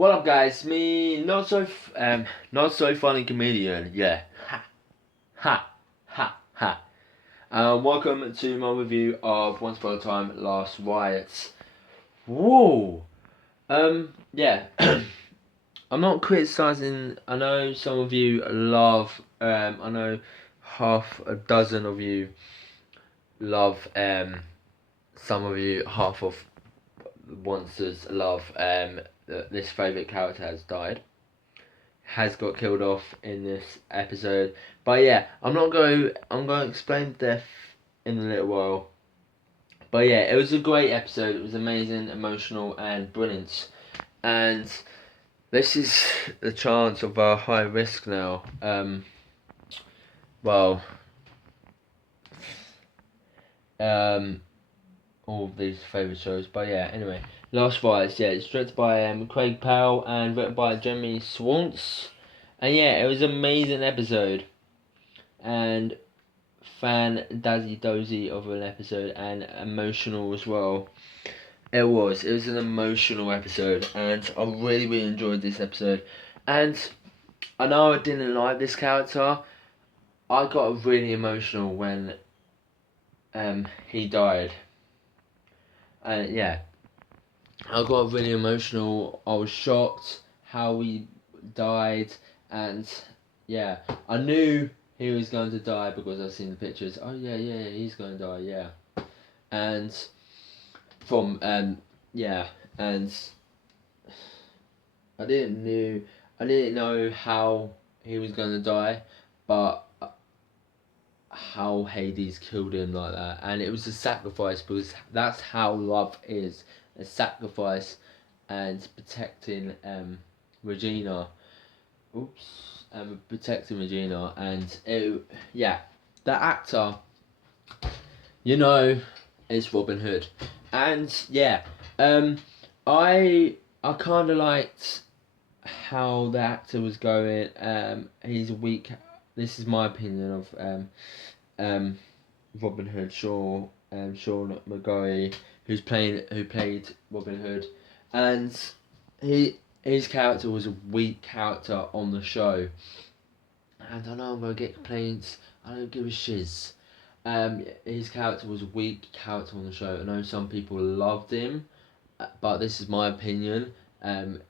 What up, guys? Me, not so funny comedian. Yeah, ha, ha, ha, ha. Welcome to my review of Once Upon a Time, Last Riots. Whoa. Yeah. I'm not criticizing. I know some of you love. I know half a dozen of you love. Some of you, half of Monsters love. This favorite character has died. Has got killed off in this episode. But yeah, I'm going to explain death in a little while. But yeah, it was a great episode. It was amazing, emotional, and brilliant. And this is the chance of a high risk now. Well, all of these favourite shows. But yeah, anyway, Last Rites. Yeah, it's directed by Craig Powell and written by Jeremy Swans. And yeah, it was an amazing episode. And fan dazzy dozy of an episode and emotional as well. It was an emotional episode, and I really enjoyed this episode. And I know I didn't like this character. I got really emotional when he died. Yeah, I got really emotional. I was shocked how he died, and yeah, I knew he was going to die because I've seen the pictures. Oh yeah, he's going to die. Yeah, and from yeah, and I didn't know how he was going to die, but how Hades killed him like that, and it was a sacrifice because that's how love is, a sacrifice, and protecting Regina. Oops, protecting Regina, and yeah, the actor, you know, is Robin Hood, and yeah, I kind of liked how the actor was going. He's a weak. This is my opinion of Robin Hood. Sean McGarry, who played Robin Hood, and his character was a weak character on the show. And I know I'm gonna get complaints. I don't give a shiz. His character was a weak character on the show. I know some people loved him, but this is my opinion.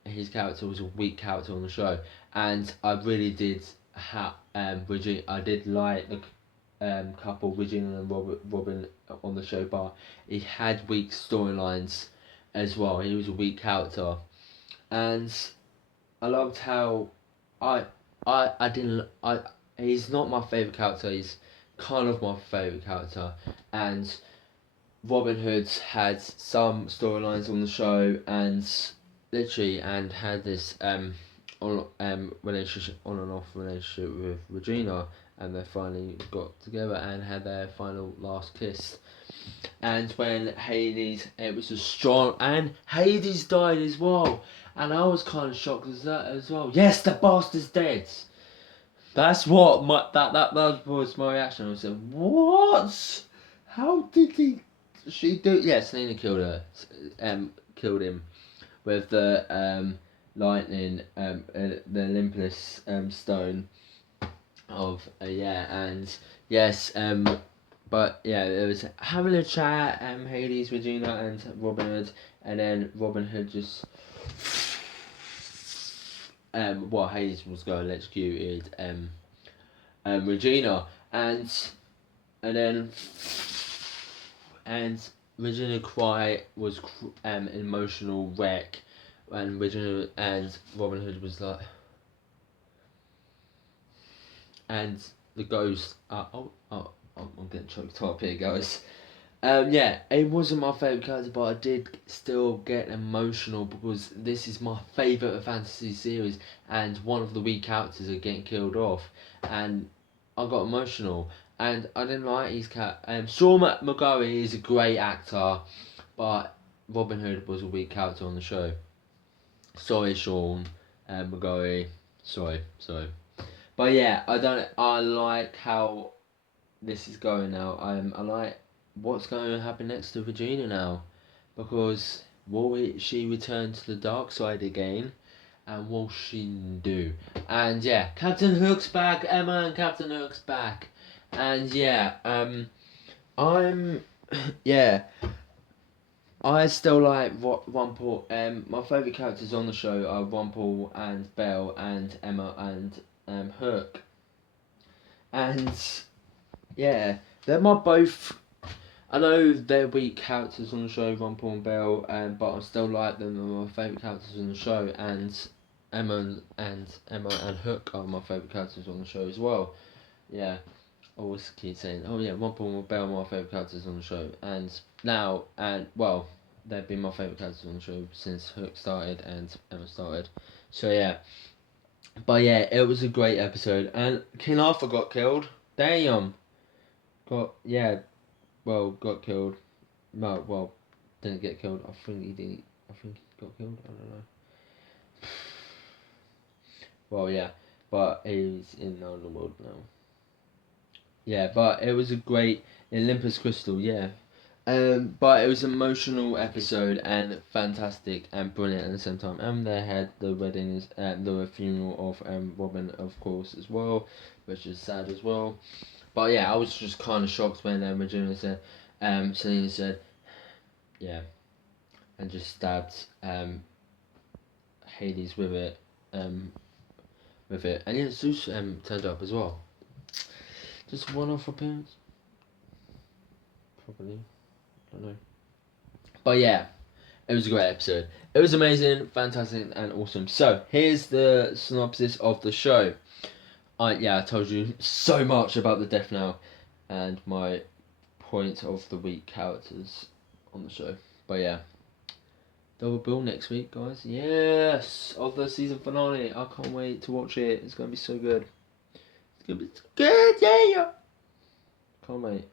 His character was a weak character on the show, and I really did Regina. I did like the couple Regina and Robin on the show, but he had weak storylines as well. He was a weak character, and I loved how I didn't I he's not my favourite character. He's kind of my favourite character, and Robin Hood had some storylines on the show and had this relationship, on and off relationship with Regina, and they finally got together and had their final last kiss. And when Hades, it was a strong, and Hades died as well, and I was kind of shocked as that as well. Yes, the bastard's dead. That's what that was my reaction. I was like, what? How did she do? Yeah, Selena killed him with the lightning, the Olympus stone of yeah, and yes, but yeah, it was having a chat, Hades, Regina, and Robin Hood, and then Robin Hood just Hades was going electrocuted Regina, and then Regina was an emotional wreck, and Regina and Robin Hood was like, and the ghost. I'm getting choked up here, guys. Yeah, it wasn't my favourite character, but I did still get emotional because this is my favourite fantasy series, and one of the weak characters are getting killed off, and I got emotional, and I didn't like his cat. Sean McGarry is a great actor, but Robin Hood was a weak character on the show. Sorry, Sean McGarry. Sorry. But yeah, I like how this is going now. I like what's going to happen next to Regina now, because will she return to the dark side again? And what she do? And yeah, Captain Hook's back. Emma and Captain Hook's back. And yeah, I'm yeah. I still like Rumpel. My favourite characters on the show are Rumpel and Belle and Emma and Hook. And yeah, they're my both. I know they're weak characters on the show, Rumpel and Belle, but I still like them. They're my favourite characters on the show, and Emma and Hook are my favourite characters on the show as well. Yeah, I always keep saying, oh yeah, Rumpel and Belle are my favourite characters on the show, and now they've been my favourite characters on the show since Hook started and Emma started. So yeah, but yeah, it was a great episode, and King Arthur got killed. Damn, got killed. No, well, didn't get killed. I think he did. I think he got killed. I don't know. Well, yeah, but he's in the underworld now. Yeah, but it was a great Olympus Crystal. Yeah, but it was an emotional episode and fantastic and brilliant at the same time. And they had the wedding, the funeral of Robin, of course, as well, which is sad as well. But yeah, I was just kind of shocked when Regina said, Selena said, yeah, and just stabbed Hades with it, and yeah, Zeus turned up as well. Just one-off appearance, probably. I don't know. But yeah, it was a great episode. It was amazing, fantastic, and awesome. So here's the synopsis of the show. I told you so much about the Death Now, and my point of the week characters on the show. But yeah, double bill next week, guys. Yes, of the season finale. I can't wait to watch it. It's gonna be so good. It's gonna be so good. Yeah. Can't wait.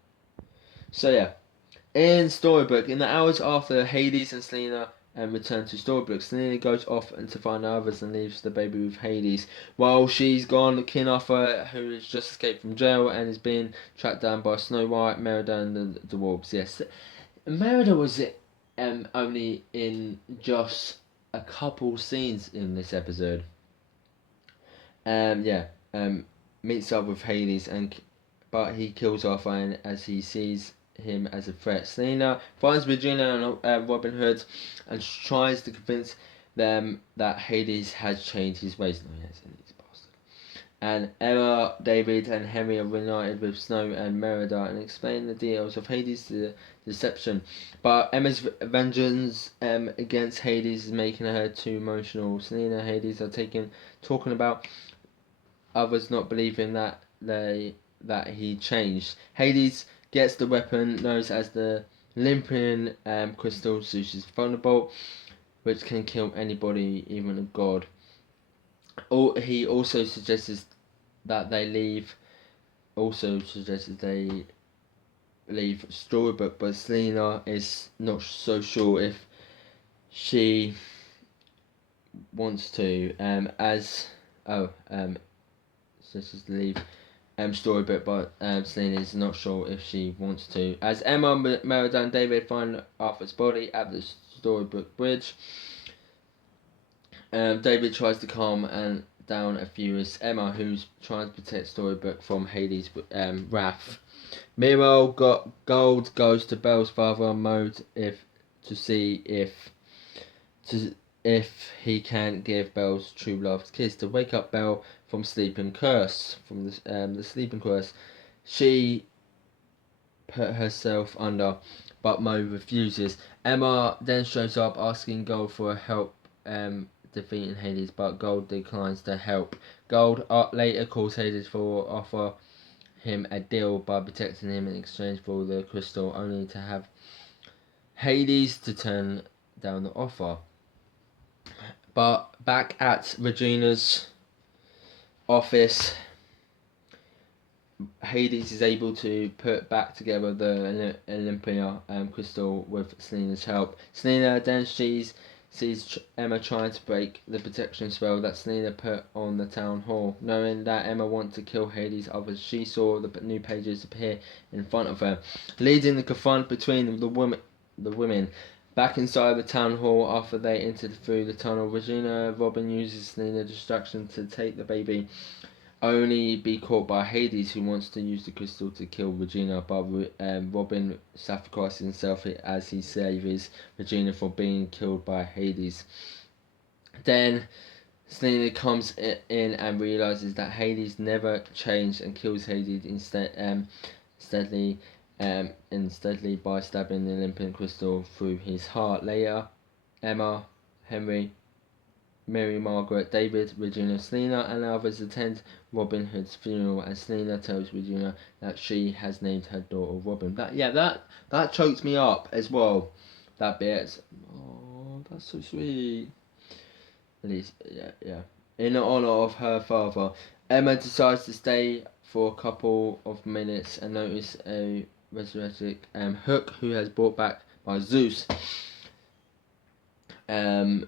So yeah. In Storybook, in the hours after Hades and Selena return to Storybook, Selena goes off and to find others and leaves the baby with Hades. While she's gone, King Arthur, who has just escaped from jail and is being tracked down by Snow White, Merida and the dwarves. Yes, Merida was only in just a couple scenes in this episode. Meets up with Hades but he kills Arthur as he sees him as a threat. Selena finds Regina and Robin Hood and tries to convince them that Hades has changed his ways. No, yes, he's a bastard. And Emma, David, and Henry are reunited with Snow and Merida and explain the details of Hades' deception. But Emma's vengeance against Hades is making her too emotional. Selena and Hades are talking about others not believing that he changed. Hades gets the weapon known as the Olympian crystal. Zeus is vulnerable, which can kill anybody, even a god. He also suggests that they leave. Also suggests they leave Storybook, but Selena is not so sure if she wants to. Suggests to leave Storybook, but Selena is not sure if she wants to. As Emma, Merida and David find Arthur's body at the Storybook bridge, David tries to calm down a furious Emma, who's trying to protect Storybook from Hades' wrath. Meanwhile, Gold goes to Belle's father mode to see if he can give Belle's true love's kiss to wake up Belle from the sleeping curse. She put herself under, but Mo refuses. Emma then shows up asking Gold for help defeating Hades, but Gold declines to help. Gold later calls Hades for offer him a deal by protecting him in exchange for the crystal, only to have Hades to turn down the offer. But back at Regina's office, Hades is able to put back together the Olympia crystal with Selena's help. Selena then sees Emma trying to break the protection spell that Selena put on the town hall. Knowing that Emma wants to kill Hades' others, she saw the new pages appear in front of her, leading the confront between the women. Back inside the town hall, after they entered through the tunnel, Regina, Robin uses the distraction to take the baby, only be caught by Hades, who wants to use the crystal to kill Regina, but Robin sacrifices himself as he saves Regina from being killed by Hades. Then Zelena comes in and realizes that Hades never changed and kills Hades insteadly by stabbing the Olympian crystal through his heart. Later, Emma, Henry, Mary, Margaret, David, Regina, Selena, and others attend Robin Hood's funeral, and Selena tells Regina that she has named her daughter Robin. That choked me up as well. That bit. Oh, that's so sweet. At least, yeah. In honor of her father, Emma decides to stay for a couple of minutes and notice a resurrected Hook, who has brought back by Zeus. As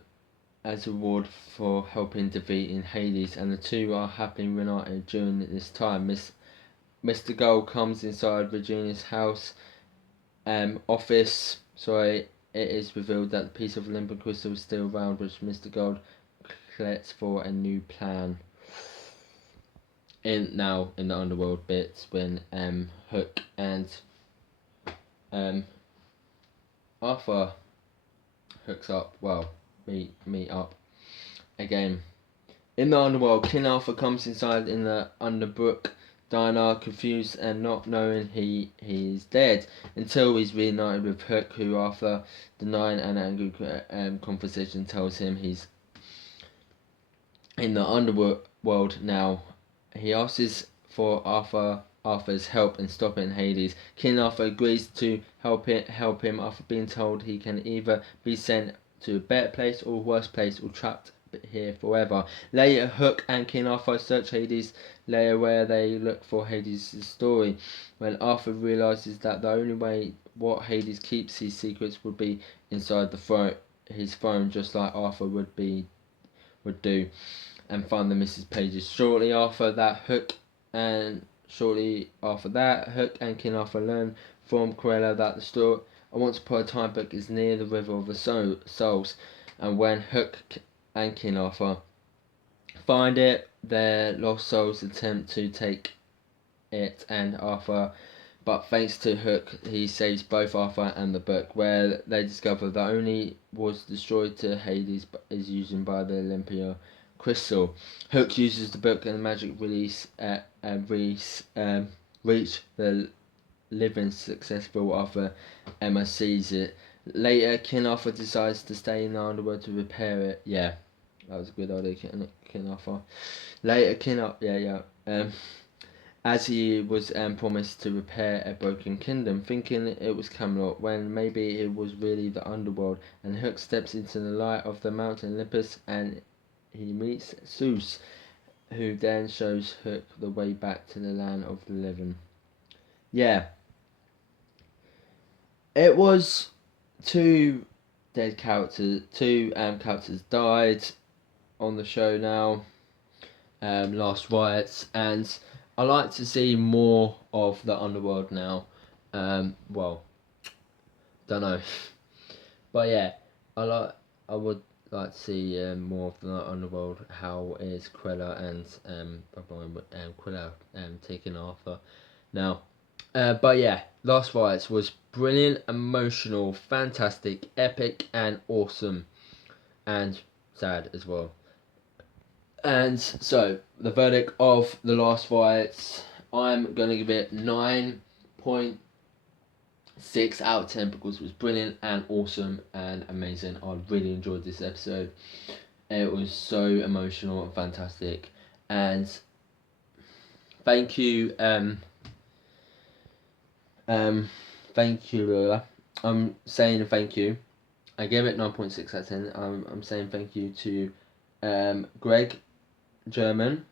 a reward for helping defeating Hades, and the two are happily reunited during this time. Mr. Gold comes inside Regina's house office. It is revealed that the piece of Olympic crystal is still around, which Mr. Gold collects for a new plan. In the underworld bits, when Hook and Arthur hooks up, meet up again. In the underworld, King Arthur comes inside in the Underbrook diner, confused and not knowing he's dead, until he's reunited with Hook, who, after denying an angry conversation, tells him he's in the underworld now. He asks for Arthur's help in stopping Hades. King Arthur agrees to help him after being told he can either be sent to a better place or a worse place, or trapped here forever. Later, Hook and King Arthur search Hades layer, where they look for Hades' story. When Arthur realizes that the only way what Hades keeps his secrets would be inside his throne, just like Arthur would do, and find the missing pages. Shortly after that, Hook and King Arthur learn from Cruella that the store I Once Upon a Time book is near the River of the Souls, and when Hook and King Arthur find it, their lost souls attempt to take it, but thanks to Hook, he saves both Arthur and the book, where they discover that only was destroyed to Hades is used by the Olympia crystal. Hook uses the book and the magic reach the living successful Arthur. Emma sees it. Later, King Arthur decides to stay in the underworld to repair it. Yeah, that was a good idea, King Arthur. Later, as he was promised to repair a broken kingdom, thinking it was Camelot, when maybe it was really the underworld, and Hook steps into the light of the mountain Olympus, and he meets Zeus, who then shows Hook the way back to the land of the living. Yeah. It was two characters died on the show now. Last Rites, and I like to see more of the underworld now. Don't know, but yeah, I would like to see more of the underworld. How is Cruella and taking Arthur now? But yeah, Last Rites was brilliant, emotional, fantastic, epic, and awesome, and sad as well. And so, the verdict of The Last Rites, I'm going to give it 9.6 out of 10 because it was brilliant and awesome and amazing. I really enjoyed this episode. It was so emotional and fantastic. And thank you, thank you, Lola. I'm saying thank you. I gave it 9.6 out of 10. I'm saying thank you to Greg, Germann,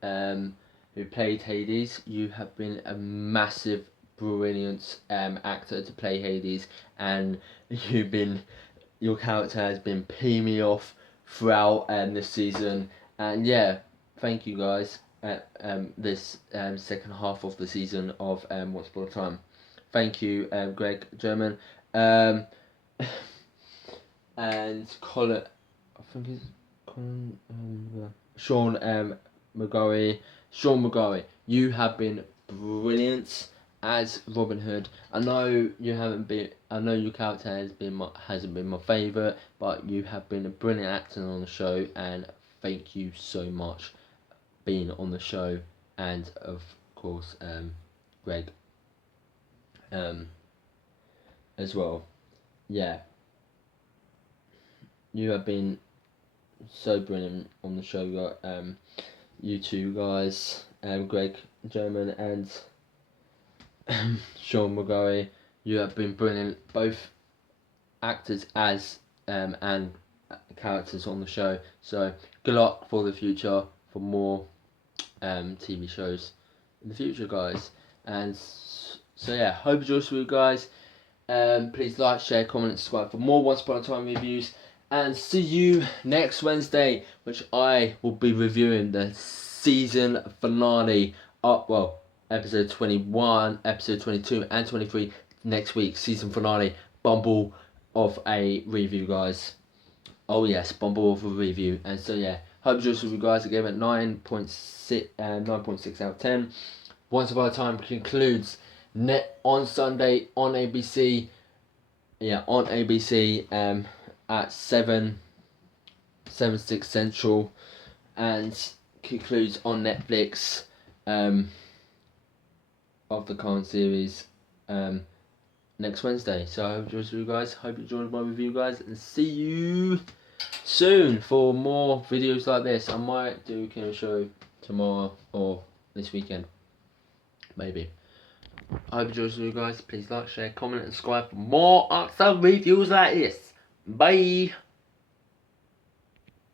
who played Hades. You have been a massive, brilliant actor to play Hades, and your character has been peeing me off throughout this season. And yeah, thank you guys. This second half of the season of Once Upon a Time. Thank you, Greg, Germann. and Colin, I think it's Colin, Sean McGarry, you have been brilliant as Robin Hood. I know you haven't been. I know your character hasn't been my favourite, but you have been a brilliant actor on the show, and thank you so much being on the show, and of course, Greg, as well. Yeah, you have been so brilliant on the show. You two guys, Greg, Germann, and Sean McGarry, you have been brilliant, both actors as and characters on the show. So good luck for the future, for more TV shows in the future, guys. And so yeah, hope you enjoyed you guys. Please like, share, comment, and subscribe for more Once Upon a Time reviews. And see you next Wednesday, which I will be reviewing the season finale. Episode 21, episode 22, and 23 next week. Season finale. Bumble of a review, guys. Oh yes, Bumble of a review. And so yeah, hope you enjoyed you guys. I gave it 9.6 out of 10. Once Upon a Time concludes on Sunday on ABC. Yeah, on ABC at 6 Central, and concludes on Netflix of the current series next Wednesday. So I hope you enjoyed you guys. Hope you enjoyed my review, guys, and see you soon for more videos like this. I might do a show tomorrow or this weekend, maybe. I hope you enjoyed you guys. Please like, share, comment, and subscribe for more Arts reviews like this. Bye.